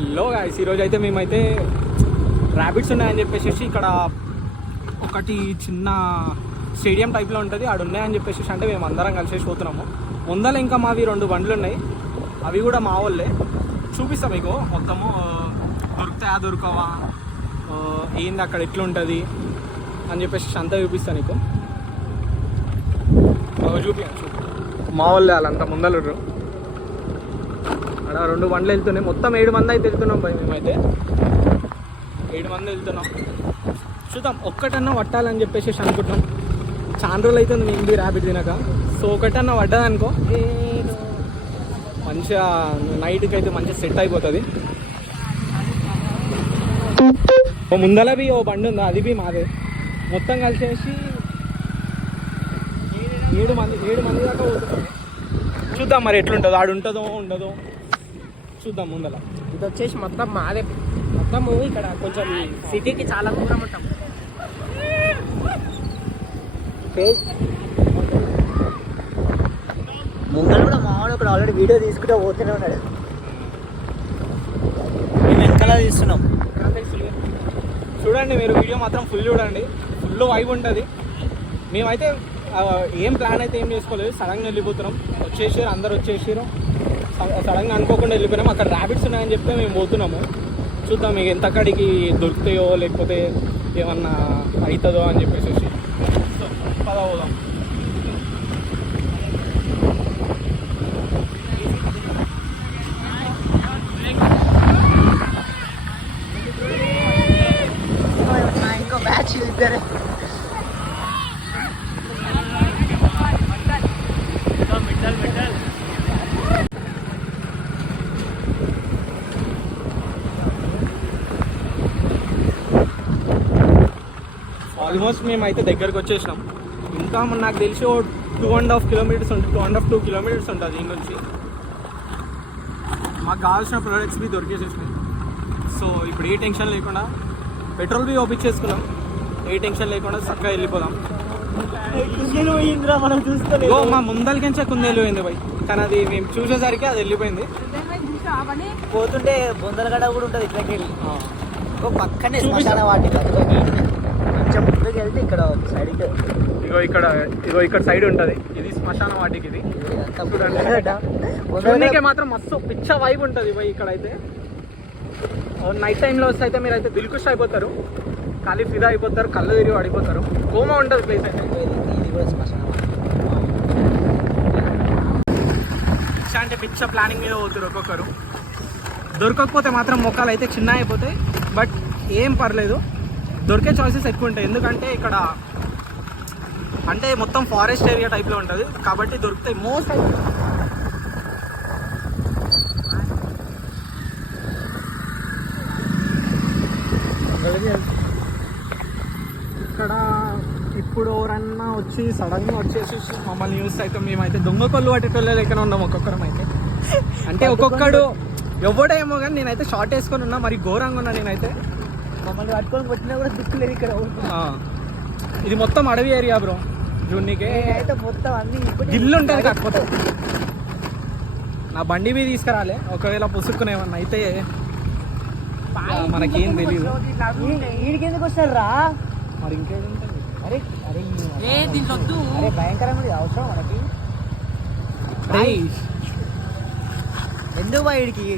Hello guys, ఈరోజు అయితే మేమైతే ర్యాబిట్స్ ఉన్నాయని చెప్పేసి ఇక్కడ ఒకటి చిన్న స్టేడియం టైప్లో ఉంటుంది, ఆడ ఉన్నాయని చెప్పేసి అంటే మేము అందరం కలిసేసి పోతున్నాము. ముందర ఇంకా మావి 2 బండ్లు ఉన్నాయి, అవి కూడా మా వాళ్ళే. చూపిస్తాం మీకు మొత్తము, దొరుకుతాయా దొరకవా, ఏంది అక్కడ ఎట్లుంటుంది అని చెప్పేసి అంతా చూపిస్తాను నీకు. చూపించాను మా వాళ్ళే, వాళ్ళంతా ముందరు అక్కడ 2 బండ్లు వెళ్తున్నాయి. మొత్తం 7 మంది అయితే వెళ్తున్నాం భయ్. మేమైతే 7 మంది వెళ్తున్నాం. చూద్దాం ఒక్కటన్నా పట్టాలని చెప్పేసి అనుకుంటున్నాం. చాలా రోజులు అయితే ఏంటి ర్యాబిట్ తినక. సో ఒకటన్నా పడ్డదనుకో మంచిగా నైట్కి అయితే మంచిగా సెట్ అయిపోతుంది. ముందర బి ఓ బండి ఉంది, అది బి మాదే. మొత్తం కలిసేసి 7 మంది దాకా పోతున్నాం. చూద్దాం మరి ఎట్లుంటుందో, ఆడు ఉంటుందో ఉండదో చూద్దాం. ముందర ఇది వచ్చేసి మొత్తం మాదే. మొత్తం ఇక్కడ కొంచెం సిటీకి చాలా దూరం ఉంటాం. ముంగల్ కూడా మావాడు ఒకడు ఆల్రెడీ వీడియో తీసుకుంటే పోతూనే ఉన్నాడు. మేము వెనకాల తీస్తున్నాం. చూడండి మీరు వీడియో మాత్రం ఫుల్ చూడండి, ఫుల్ వైబ్ ఉంటుంది. మేమైతే ఏం ప్లాన్ అయితే ఏం చేసుకోలేదు, సడన్గా వెళ్ళిపోతున్నాం. వచ్చేసారు, అందరు వచ్చేసారు, సడన్గా అనుకోకుండా వెళ్ళిపోయినాం. అక్కడ ర్యాబిట్స్ ఉన్నాయని చెప్తే మేము పోతున్నాము. చూద్దాం మీకు ఎంత అక్కడికి దొరుకుతాయో లేకపోతే ఏమన్నా అవుతుందో అని చెప్పేసి. సో పదా పోదాం. ఇంకో బ్యాచ్ ఇద్దరే ఆల్మోస్ట్ మేమైతే దగ్గరకు వచ్చేసినాం. ఇంకా నాకు తెలిసి 2.5 కిలోమీటర్స్ ఉంటుంది, 2 కిలోమీటర్స్ ఉంటుంది దీని నుంచి. మాకు కావాల్సిన ప్రోడక్ట్స్ బి దొరికేసేసినాయి. సో ఇప్పుడు ఏ టెన్షన్ లేకుండా పెట్రోల్ బి ఓపించేసుకున్నాం. ఏ టెన్షన్ లేకుండా చక్కగా వెళ్ళిపోదాం. మనం చూసుకోలేదు. మా ముందరికించే కుందేలు పోయింది పోయి, కానీ అది మేము చూసేసరికి అది వెళ్ళిపోయింది. పోతుంటే బొందలగడ కూడా ఉంటుంది ఇట్లకి వెళ్ళి. పక్కనే శ్మశాన వాటిక కొంచెం ముందుకు వెళ్తే ఇక్కడ సైడ్ ఇక్కడ సైడ్ ఉంటుంది. ఇది శ్మశాన వాటికి. ఇది చూడడానికి మాత్రం మస్తు పిచ్చ వైబ్ ఉంటుంది పోయి. ఇక్కడైతే నైట్ టైంలో వస్తే అయితే మీరు అయితే దిల్కుష్ అయిపోతారు, ఖాళీ ఫిదా అయిపోతారు, కళ్ళు తిరిగి పడిపోతారు. కోమా ఉంటుంది ప్లేస్ అయితే. ఇది కూడా శ్మశాన పిచ్చ అంటే పిచ్చ ప్లానింగ్ మీద పోతారు ఒక్కొక్కరు. దొరకకపోతే మాత్రం మొక్కలు అయితే చిన్న అయిపోతాయి, బట్ ఏం పర్లేదు, దొరికే చాయిసెస్ ఎక్కువ ఉంటాయి. ఎందుకంటే ఇక్కడ అంటే మొత్తం ఫారెస్ట్ ఏరియా టైప్లో ఉంటుంది కాబట్టి దొరుకుతాయి మోస్ట్. ఇక్కడ ఇప్పుడు ఎవరన్నా వచ్చి సడన్గా వచ్చేసి మమ్మల్ని చూస్తే అయితే మేమైతే దొంగ కొల్లు పట్టేటోళ్ళే లెక్కన ఉన్నాం ఒక్కొక్కరం అయితే. అంటే ఒక్కొక్కడు ఎవడేమో కానీ నేనైతే షార్ట్ వేసుకొని ఉన్నా, మరి ఘోరంగా ఉన్నా నేనైతే. మమ్మల్ని పట్టుకొని వచ్చినా కూడా దిక్కులేదు ఇక్కడ. ఇది మొత్తం అడవి ఏరియా బ్రో. జూన్నీకే అయితే మొత్తం అన్ని ఇల్లు ఉంటుంది. కాకపోతే నా బండి మీద తీసుకురాలే, ఒకవేళ పుసుక్కునేమన్నా అయితే మనకేం తెలియదు. వీడికి ఎందుకు వస్తారు రా మరి ఇంకేది ఉంటుంది. అరే అరే దీంట్లో అరే భయంకరంగా అవసరం మనకి. ఎందుకు వీడికి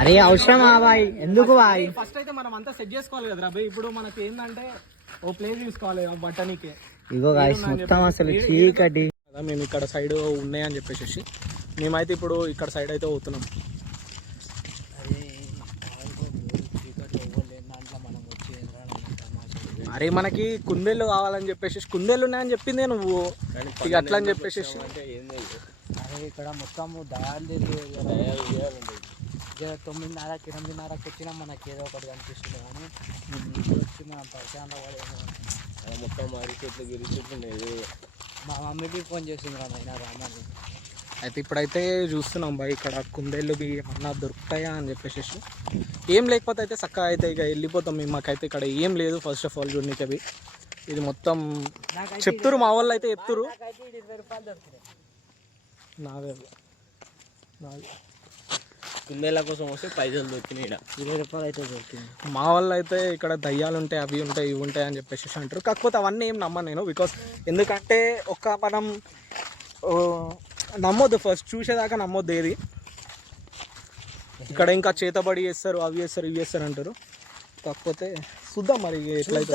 అరే అవసరమా బాయ్, ఎందుకు బాయ్? ఫస్ట్ అయితే మనం అంతా సెట్ చేసుకోవాలి కదా రాబాయ్. ఇప్పుడు మనకి ఏంటంటే ఓ ప్లేస్ తీసుకోవాలి బట్టనికి. ఇగో గాయ్స్ మొత్తం అసలు చీకటి. మేము ఇక్కడ సైడ్ ఉన్నాయని చెప్పేసి మేమైతే ఇప్పుడు ఇక్కడ సైడ్ అయితే పోతున్నాం. అరే మనకి కుందేళ్ళు కావాలని చెప్పేసి, కుందేళ్ళు ఉన్నాయని చెప్పిందే నువ్వు, ఇక అట్లా అని చెప్పేసి. అరే ఇక్కడ మొత్తం దయాలు 9:30, 8:30 వచ్చినా మనకి ఏదో ఒకటి కనిపిస్తుంది. కానీ వచ్చి మనం పరిచయంలో మొత్తం మరి చెట్లు గిరి చెట్లు. మా మమ్మీకి ఫోన్ చేసింది రా నాయన రామని. అయితే ఇప్పుడైతే చూస్తున్నాం బాయ్ ఇక్కడ కుందేళ్ళు ఏమన్నా దొరుకుతాయా అని చెప్పేసి. ఏం లేకపోతే అయితే చక్కగా అయితే ఇక వెళ్ళిపోతాం మేము. మాకైతే ఇక్కడ ఏం లేదు ఫస్ట్ ఆఫ్ ఆల్ చూడడానికి. అవి ఇది మొత్తం చెప్తురు మా వాళ్ళు అయితే చెప్తురు. నాదే కుందేళ్ళ కోసం వస్తే పైసలు దొరికినాయి. 20 రూపాయలు అయితే దొరికింది. మా వాళ్ళు అయితే ఇక్కడ దయ్యాలు ఉంటాయి, అవి ఉంటాయి, ఇవి ఉంటాయి అని చెప్పేసి అంటారు. కాకపోతే అవన్నీ ఏం నమ్మను నేను. బికాస్ ఎందుకంటే మనం నమ్మొద్దు, ఫస్ట్ చూసేదాకా నమ్మొద్దు ఏది. ఇక్కడ ఇంకా చేతబడి చేస్తారు, అవి చేస్తారు, ఇవి చేస్తారు అంటారు. కాకపోతే చూద్దాం మరి ఎట్లయితే.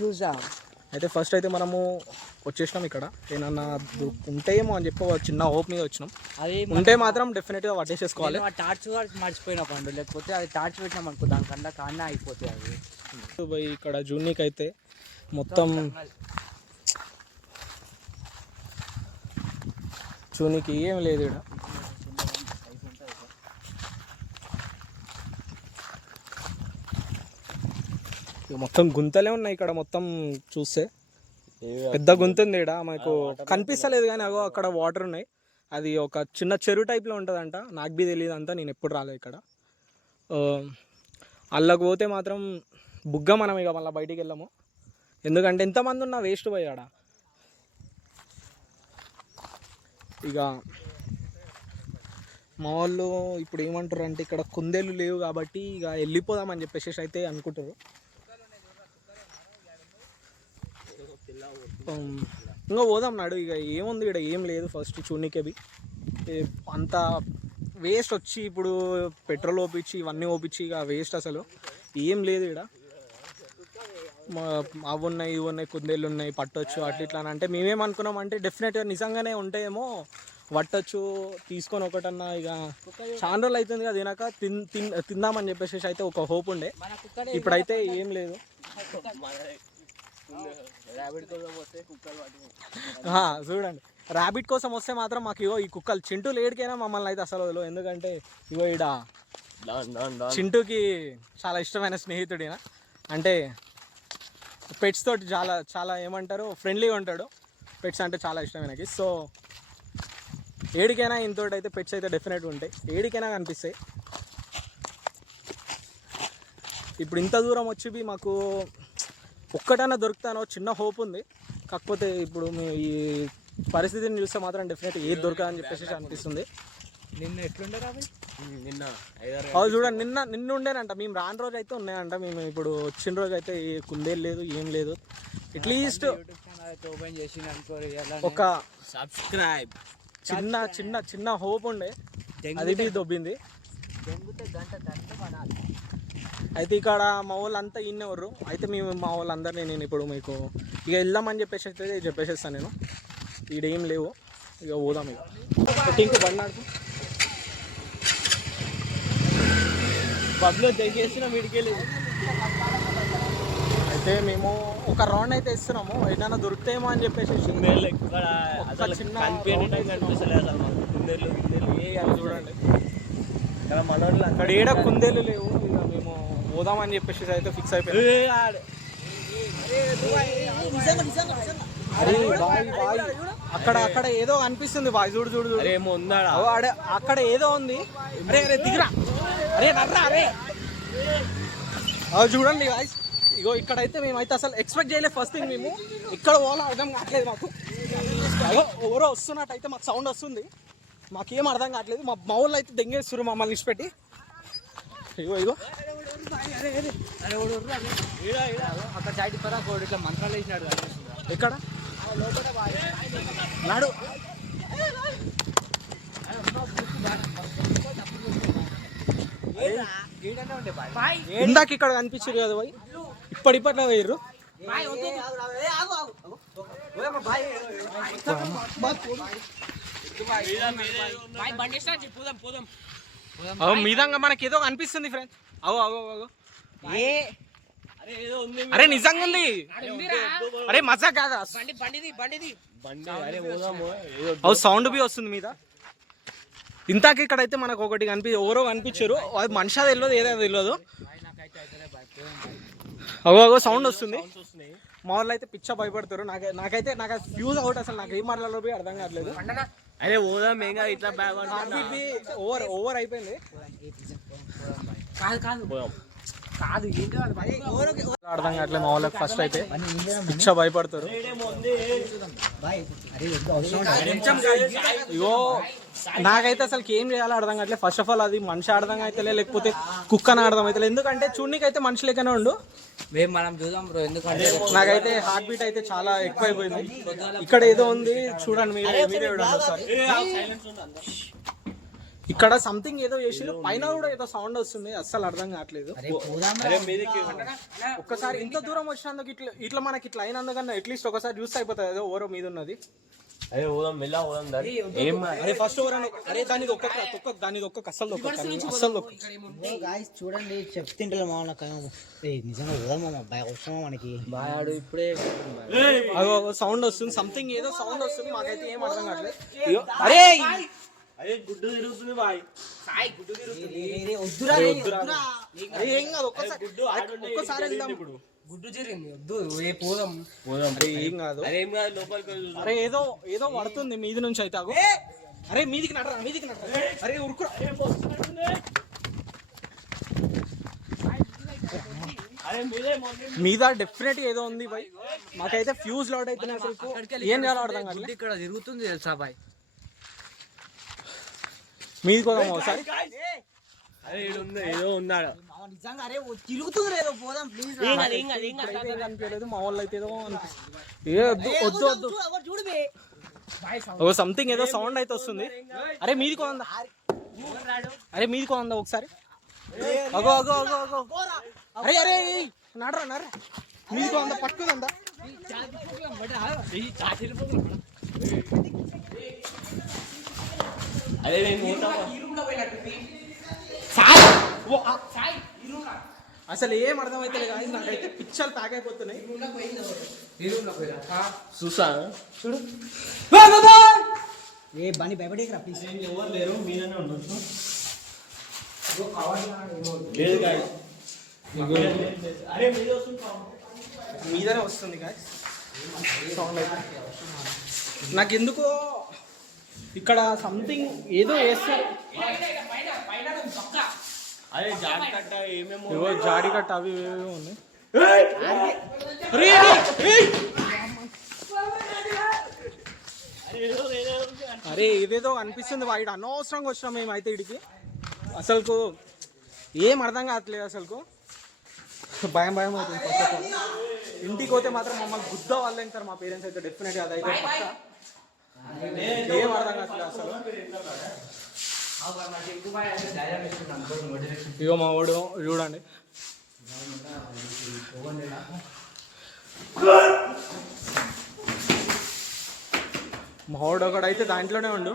చూసాం. అయితే ఫస్ట్ అయితే మనము వచ్చేసినాం. ఇక్కడ ఏమన్నా ఉంటాయేమో అని చెప్పి చిన్న హోప్ మీద వచ్చినాం. అది ఉంటే మాత్రం డెఫినెట్గా పట్టేసేసుకోవాలి. టార్చ్ మర్చిపోయినా పండు, లేకపోతే అది టార్చ్ పెట్టినాం అనుకో దానికన్నా కానే అయిపోతాయి అవి. ఇక్కడ జూనికి అయితే మొత్తం చూనికి ఏం లేదు ఇక్కడ. మొత్తం గుంతలే ఉన్నాయి ఇక్కడ. మొత్తం చూస్తే పెద్ద గుంత ఉంది ఇక్కడ. మనకు కనిపిస్తలేదు కానీ అగో అక్కడ వాటర్ ఉన్నాయి. అది ఒక చిన్న చెరువు టైప్లో ఉంటుందంట. నాకు బి తెలియదు అంతా, నేను ఎప్పుడు రాలేదు ఇక్కడ. అల్లకు పోతే మాత్రం బుగ్గ మనం ఇక మళ్ళీ బయటికి వెళ్ళాము. ఎందుకంటే ఎంతమంది ఉన్నా వేస్ట్ పోయాడ. ఇక మా వాళ్ళు ఇప్పుడు ఏమంటారు అంటే ఇక్కడ కుందేళ్ళు లేవు కాబట్టి ఇక వెళ్ళిపోదామని చెప్పేసి అయితే అనుకుంటారు. ఇంకా పోదాం నాడు. ఇక ఏముంది ఇక్కడ, ఏం లేదు. ఫస్ట్ చూడనీకేవి అంత వేస్ట్ వచ్చి ఇప్పుడు పెట్రోల్ ఓపించి ఇవన్నీ ఓపించి ఇక వేస్ట్ అసలు ఏం లేదు ఇక్కడ. అవి ఉన్నాయి, ఇవి ఉన్నాయి, కుందేళ్ళు ఉన్నాయి, పట్టొచ్చు అట్లా ఇట్లా అని అంటే మేమేమనుకున్నాం అంటే డెఫినెట్గా నిజంగానే ఉంటాయేమో, పట్టొచ్చు తీసుకొని ఒకటన్నా. ఇక చాలా రోజులు అవుతుంది కదా తినాక, తిందామని చెప్పేసి అయితే ఒక హోప్ ఉండే. ఇప్పుడైతే ఏం లేదు. చూడండి, ర్యాబిట్ కోసం వస్తే మాత్రం మాకు ఇగో ఈ కుక్కలు చింటూ లేడికైనా మమ్మల్ని అయితే అసలు వదలవు. ఎందుకంటే ఇగో ఈడ చింటూకి చాలా ఇష్టమైన స్నేహితుడినా, అంటే పెట్స్ తోటి చాలా చాలా ఏమంటారు ఫ్రెండ్లీగా ఉంటాడు. పెట్స్ అంటే చాలా ఇష్టం ఆయనకి. సో ఏడికైనా ఇంతోటి అయితే పెట్స్ అయితే డెఫినెట్గా ఉంటాయి, ఏడికైనా కనిపిస్తాయి. ఇప్పుడు ఇంత దూరం వచ్చి మాకు ఒక్కటైనా దొరుకుతానో చిన్న హోప్ ఉంది. కాకపోతే ఇప్పుడు ఈ పరిస్థితిని చూస్తే మాత్రం డెఫినెట్ ఏది దొరకదని చెప్పేసి అనిపిస్తుంది. నిన్న ఎట్లుండే రాబోయ్? నిన్న చూడండి, నిన్న ఉండేనంట. మేము రాని రోజు అయితే ఉన్నాయంట. మేము ఇప్పుడు వచ్చిన రోజు అయితే ఏ కుందేలు లేదు, ఏం లేదు. అట్లీస్ట్ ఓపెన్ చేసి ఒక సబ్స్క్రైబ్ చిన్న చిన్న చిన్న హోప్ ఉండే, అది దొబ్బింది. అయితే ఇక్కడ మా వాళ్ళంతా ఇన్నెవరు అయితే మేము మా వాళ్ళందరినీ నేను ఇప్పుడు మీకు ఇక వెళ్దామని చెప్పేసి అయితే చెప్పేసేస్తాను నేను. ఈడేం లేవు, ఇక పోదాం. ఇక ఇంకో బండి ఆడుతూ పబ్లో తెగేసిన వీడికెళ్ళి. అయితే మేము ఒక రౌండ్ అయితే ఇస్తున్నాము, ఏదైనా దొరుకుతాయేమో అని చెప్పేసి. చూడండి అక్కడ ఏడ కుందేలు లేవు. ఇక మేము పోదామని చెప్పేసి అయితే ఫిక్స్ అయిపోయాం. అక్కడ అక్కడ ఏదో అనిపిస్తుంది బాయ్, చూడు చూడు చూడు. ఏమో ఉందా అక్కడ ఏదో ఉంది. అరే అరే దిగురా, అరే నర్రా, అరే చూడండి గాయ్స్. ఇగో ఇక్కడైతే మేమైతే అసలు ఎక్స్పెక్ట్ చేయలేదు. ఫస్ట్ థింగ్ మేము ఇక్కడ పోవాలో అర్థం కావట్లేదు మాకు. ఎవరో వస్తున్నట్టు అయితే మాకు సౌండ్ వస్తుంది, మాకేం అర్థం కావట్లేదు. మా వాళ్ళు అయితే దెంగేస్తున్నారు మమ్మల్ని ఇచ్చిపెట్టి. ఇగో ఇగో అక్కడ సైడ్ పరా కోడి ఇట్లా మంత్రాలు వేసినాడు. ఎక్కడ నాడు ఇందాక ఇక్కడ కనిపించారు కదా బాయ్, ఇప్పట్లో వేయరు. మీదంగా మనకి ఏదో అనిపిస్తుంది ఫ్రెండ్. అవో అవో అవో అరే నిజంగా ఉంది. అరే మజా కాదా, సౌండ్ బి వస్తుంది మీద. ఇంతాక ఇక్కడైతే మనకు ఒకటి ఎవరో కనిపించారు. అది మనిషి తెలియదు, ఏదో తెలియదు. అవో అవో సౌండ్ వస్తుంది. మా వాళ్ళు అయితే పిచ్చ భయపడతారు. నాకు ఫ్యూజ్ అవుట్. అసలు నాకు ఏం మాట్లాడాలో అర్థం కావట్లేదు. అరే పోదాం ఏం కాదు ఇట్లా బ్యాగ్ ఓవర్ అయిపోయింది. కాదు ఏంటి అర్థం కావట్లేదు మా వాళ్ళకి. ఫస్ట్ అయితే పిచ్చ భయపడతారు. ఇగో నాకైతే అసలు ఏం చేయాలో అర్థం కావట్లేదు. ఫస్ట్ ఆఫ్ ఆల్ అది మనిషి అర్థం అవుతలే, లేకపోతే కుక్కన అర్థం అవుతలే. ఎందుకంటే చూడనీకైతే మనిషి లెక్కనే ఉండు. మనం చూద్దాం బ్రో, ఎందుకంటే నాకైతే హార్ట్ బీట్ అయితే చాలా ఎక్కువైపోయింది. ఇక్కడ ఏదో ఉంది చూడండి, మీరే చూడండి సార్. ఇక్కడ సంథింగ్ ఏదో చేసి పైన కూడా ఏదో సౌండ్ వస్తుంది, అస్సలు అర్థం కావట్లేదు. ఒక్కసారి ఇంత దూరం వచ్చినందుకు ఇట్లా మనకి ఇట్లా అయినందుకన్నా అట్లీస్ట్ ఒకసారి చూస్తే అయిపోతుంది. ఏదో ఓవరో మీద ఉన్నది. చూడండి చెప్తుంటే నిజంగా వస్తామా మనకి ఇప్పుడే సౌండ్ వస్తుంది, సంథింగ్ ఏదో సౌండ్ వస్తుంది. మాకైతే ఏం అర్థం కావట్లేదు. అరే గుడ్డు తిరుగుతుంది బాయ్, ఏం కాదు. ఒక్కసారి వెళ్దాం. గుడ్డు జరిగింది వద్దు, పోదాం. ఏం కాదు. అరే ఏదో ఏదో పడుతుంది మీది నుంచి అయితే. అరే మీదికి నడరా, మీదికి నడరా. అరే ఉరుకురా. మీద డెఫినెట్ ఏదో ఉంది బాయ్. మాకైతే ఫ్యూజ్ లోడ్ అయితే అసలు ఏం చేయాలో అర్థం కాదు. ఇక్కడ తిరుగుతుంది తెలుసా బాయ్. మీది పోదాం ఒకసారి. ఏదో ఉన్నాడు నిజంగా. అరే తిరుగుతుంది ఏదో, పోదాం ప్లీజ్. అనిపించలేదు మా వాళ్ళు అయితే ఏదో అనిపిస్తుంది. వద్దు వద్దు ఓ సంథింగ్ ఏదో సౌండ్ అయితే వస్తుంది. అరే మీది కొందా, అరే మీది కొందా ఒకసారి. అగో అగో అగో అగో. అరే అరే నడరా నడరా, మీది కొందా పట్టుకుందా. అసలు ఏం అర్థమైతే కానీ నాకైతే పిచ్చలు ప్యాక్ అయిపోతున్నాయి. చూసా చూడు ఏ బండి భయపడేకి రా ప్లీజ్. ఎవరు లేరు, మీదనే ఉండొచ్చు. మీదనే వస్తుంది గాయ్స్ సౌండ్ అయితే. నాకెందుకో ఇక్కడ సంథింగ్ ఏదో వేస్తారు. జాడి కట్ట అవి ఏవేవో ఉన్నాయి. అరే ఇదేదో అనిపిస్తుంది వాడు అనవసరంగా వచ్చినాం మేమైతే ఇడికి. అసలుకు ఏం అర్థం కావట్లేదు. అసలుకు భయం భయం అవుతుంది. ఫస్ట్ ఆఫ్ ఆల్ ఇంటికి పోతే మాత్రం మమ్మల్ని గుద్ద వాళ్ళు ఉంటారు మా పేరెంట్స్ అయితే డెఫినెట్గా. అదైతే పక్క. ఏం అర్థం కావట్లేదు అసలు. ఇగో మా వాడు చూడండి. మా వాడు ఒకడైతే దాంట్లోనే ఉండు.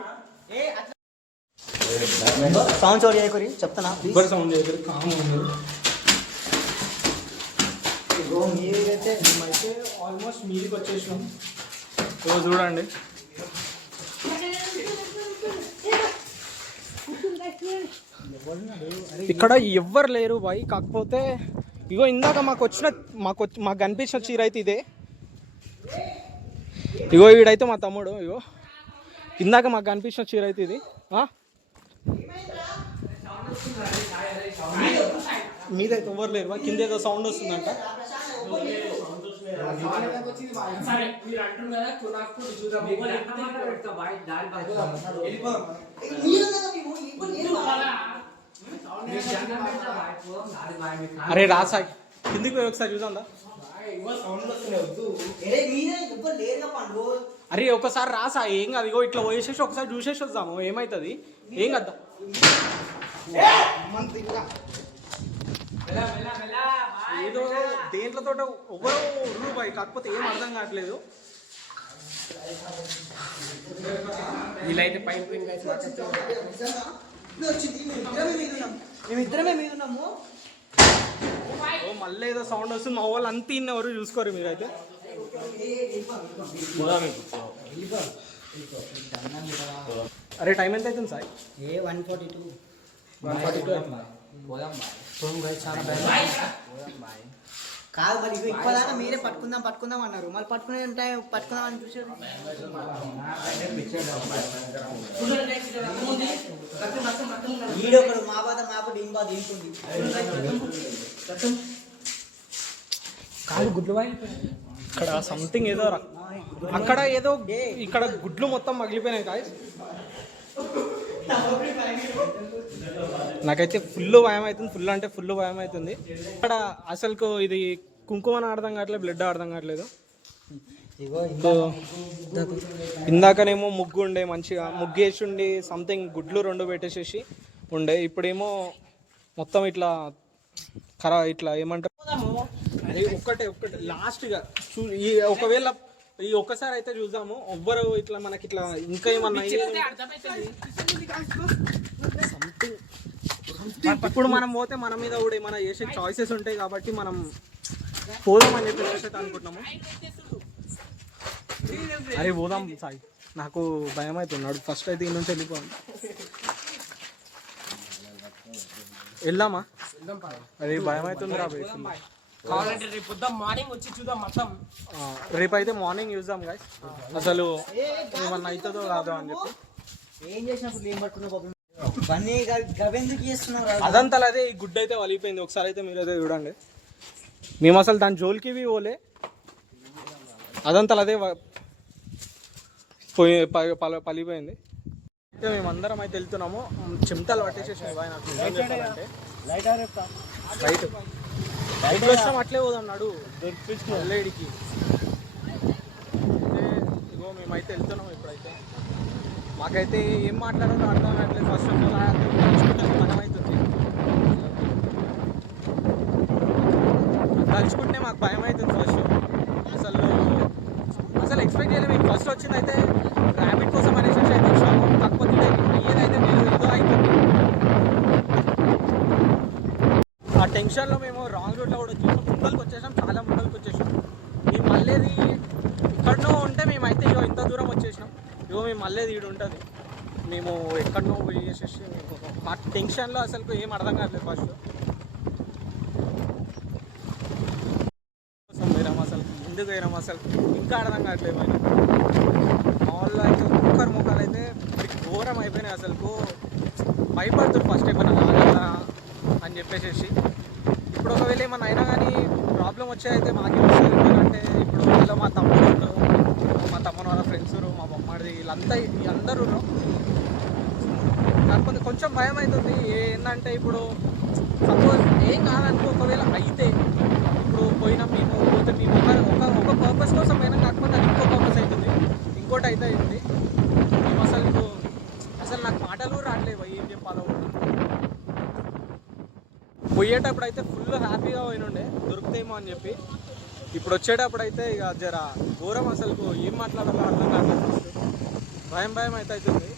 సౌండ్ చోరీ చేయకూరి చెప్తానా, సౌండ్ చేయకూరి కామ్ ఉన్నారు. మీరైతే మేమైతే ఆల్మోస్ట్ మీదికి వచ్చేసినాం. ఇగో చూడండి ఇక్కడ ఎవ్వరు లేరు బాయ్. కాకపోతే ఇగో ఇందాక మాకు కనిపించిన చీర అయితే ఇదే. ఇగో వీడైతే మా తమ్ముడు. ఇగో ఇందాక మాకు కనిపించిన చీర అయితే ఇది. మీదైతే ఎవ్వరు లేరు. కింద ఏదో సౌండ్ వస్తుందంట. అరే రాసా కిందికి పోయి ఒకసారి చూద్దా. అరే ఒకసారి రాసా, ఏం కాదు. ఇగో ఇట్లా పోయేసేసి ఒకసారి చూసేసి వద్దాము, ఏమవుతుంది ఏం కదా. ఏదో దేంట్లతో ఒకరో రూపాయి, కాకపోతే ఏం అర్థం కావట్లేదు. వీళ్ళైతే పైపు మేమిద్దరమే మీద ఉన్నాము. మళ్ళీ ఏదో సౌండ్ వస్తుంది. మా వాళ్ళు అంత ఇన్నెవరు చూసుకోరు మీరైతే. అరే టైం ఎంత అవుతుంది సార్? 1:42 1:42 అవుతుంది. కాదు మరి ఇప్పటిదాకా మీరే పట్టుకుందాం అన్నారు, మళ్ళీ పట్టుకునే టైం పట్టుకుందాం అని చూసారు. ఈడొకడు మా బాధ మాపడి ఏం బాధ ఏంటుంది కాదు గుడ్లు బాయ్ ఇక్కడ సంథింగ్ ఏదో అక్కడ ఏదో ఇక్కడ గుడ్లు మొత్తం మగిలిపోయినాయి గాయస్. నాకైతే ఫుల్ భయం అవుతుంది, ఫుల్ అంటే ఫుల్ భయం అవుతుంది. ఇక్కడ అసలుకు ఇది కుంకుమని అర్థం కావట్లేదు, బ్లడ్ అర్థం కావట్లేదు. ఇందాకనేమో ముగ్గు ఉండే, మంచిగా ముగ్గు వేసి ఉండి సంథింగ్ గుడ్లు 2 పెట్టేసేసి ఉండే. ఇప్పుడేమో మొత్తం ఇట్లా ఇట్లా ఏమంటారు, ఒక్కటే లాస్ట్గా ఈ ఒకవేళ ఈ ఒక్కసారి అయితే చూద్దాము. ఎవ్వరు ఇట్లా మనకి ఇట్లా ఇంకా ఏమన్నా సంథింగ్. ఇప్పుడు మనం పోతే మన మీద కూడా ఏమైనా చేసే చాయిసెస్ ఉంటాయి కాబట్టి మనం పోదామని చెప్పి అనుకుంటున్నాము. అరే పోదాం సాయి, నాకు భయం అవుతున్నాడు. ఫస్ట్ అయితే ఈ నుంచి వెళ్ళిపోవాలి. వెళ్దామా? అరే భయం అవుతుంది రా. కావాలంటే రేపు పొద్దున్న మార్నింగ్ వచ్చి చూద్దాం మొత్తం. రేపు అయితే మార్నింగ్ చూద్దాం గాయస్, అసలు ఏమన్నా అవుతుందో కాదో అని చెప్పి. ఏం చేసినప్పుడు ఏం పట్టుకున్నావు గవెందుకు చేస్తున్నావు? అదంతా అదే ఈ గుడ్డ అయితే వలిగిపోయింది. ఒకసారి అయితే మీరు అయితే చూడండి. మేము అసలు దాని జోలికి పోలే, అదంతా అదే పోయి పలిపోయింది. అయితే మేమందరం అయితే వెళ్తున్నాము. చెమటలు పట్టేసేసాయి బాయ్ నాకు. రైట్ రైట్ వచ్చినాం, అట్లే పోదాం నడు లేడీకి. ఇగో మేమైతే వెళ్తున్నాం ఇప్పుడైతే. మాకైతే ఏం మాట్లాడాలో అర్థం కావట్లేదు. ఫస్ట్ ఆఫ్ ఆల్ భయం అవుతుంది, తలుచుకుంటే మాకు భయం అవుతుంది. ఫస్ట్ అసలు ఎక్స్పెక్ట్ చేయలేదు. మీకు ఫస్ట్ వచ్చింది అయితే ర్యాబిట్ కోసం అనేసి అయితే వచ్చాము. కాకపోతే ఏదైతే మీరు ఏదో అవుతుంది. ఆ టెన్షన్లో మేము రాంగ్ రూట్లో కూడా వచ్చేసాం, ముందరికి వచ్చేసాం, చాలా ముందరికి వచ్చేసాం. మేము మళ్ళీ ఎక్కడనో ఉంటే మేమైతే ఇగో ఇంత దూరం వచ్చేసినాం. ఇగో మేము మళ్ళీ ఈడు ఉంటుంది, మేము ఎక్కడనో పోయి చేసేసి మా టెన్షన్లో అసలు ఏం అర్థం కావట్లేదు. ఫస్ట్ పోయినాం, అసలు ఎందుకు పోయినాం అసలు ఇంకా అర్థం కావట్లేదు. ఆయన మాల్లో అయితే ఒక్కరి ముఖాలు అయితే ఘోరం అయిపోయినాయి. అసలు భయపడుతుంది ఫస్ట్ ఏమైనా ఆగాలా అని చెప్పేసి. ఇప్పుడు ఒకవేళ ఏమన్నా అయినా కానీ ప్రాబ్లం వచ్చేదైతే మాకే వస్తుంది. ఎందుకంటే ఇప్పుడు వాళ్ళు మా తమ్ముడు, మా తమ్ముడు వాళ్ళ ఫ్రెండ్స్, మా బొమ్మడిది, వీళ్ళంతా అందరూ. కాకపోతే కొంచెం భయం అవుతుంది. ఏంటంటే ఇప్పుడు సపోజ్ ఏం కాదనుకో, ఒకవేళ అయితే ఇప్పుడు పోయినా మేము పోతే మేము ఒక పర్పస్ కోసం పోయినా, కాకపోతే అది ఇంకో పర్పస్ అవుతుంది, ఇంకోటి అయితే అయింది. మేము అసలు నాకు మాటలు రావట్లేవు ఏం చెప్పాలో. పోయేటప్పుడు అయితే ఫుల్ హ్యాపీగా పోయినుండే దొరుకుతాయేమో అని చెప్పి. ఇప్పుడు వచ్చేటప్పుడు అయితే ఇక జర ఘోరం, అసలు ఏం మాట్లాడాలో అర్థం కాదు. భయం అయితే అవుతుంది.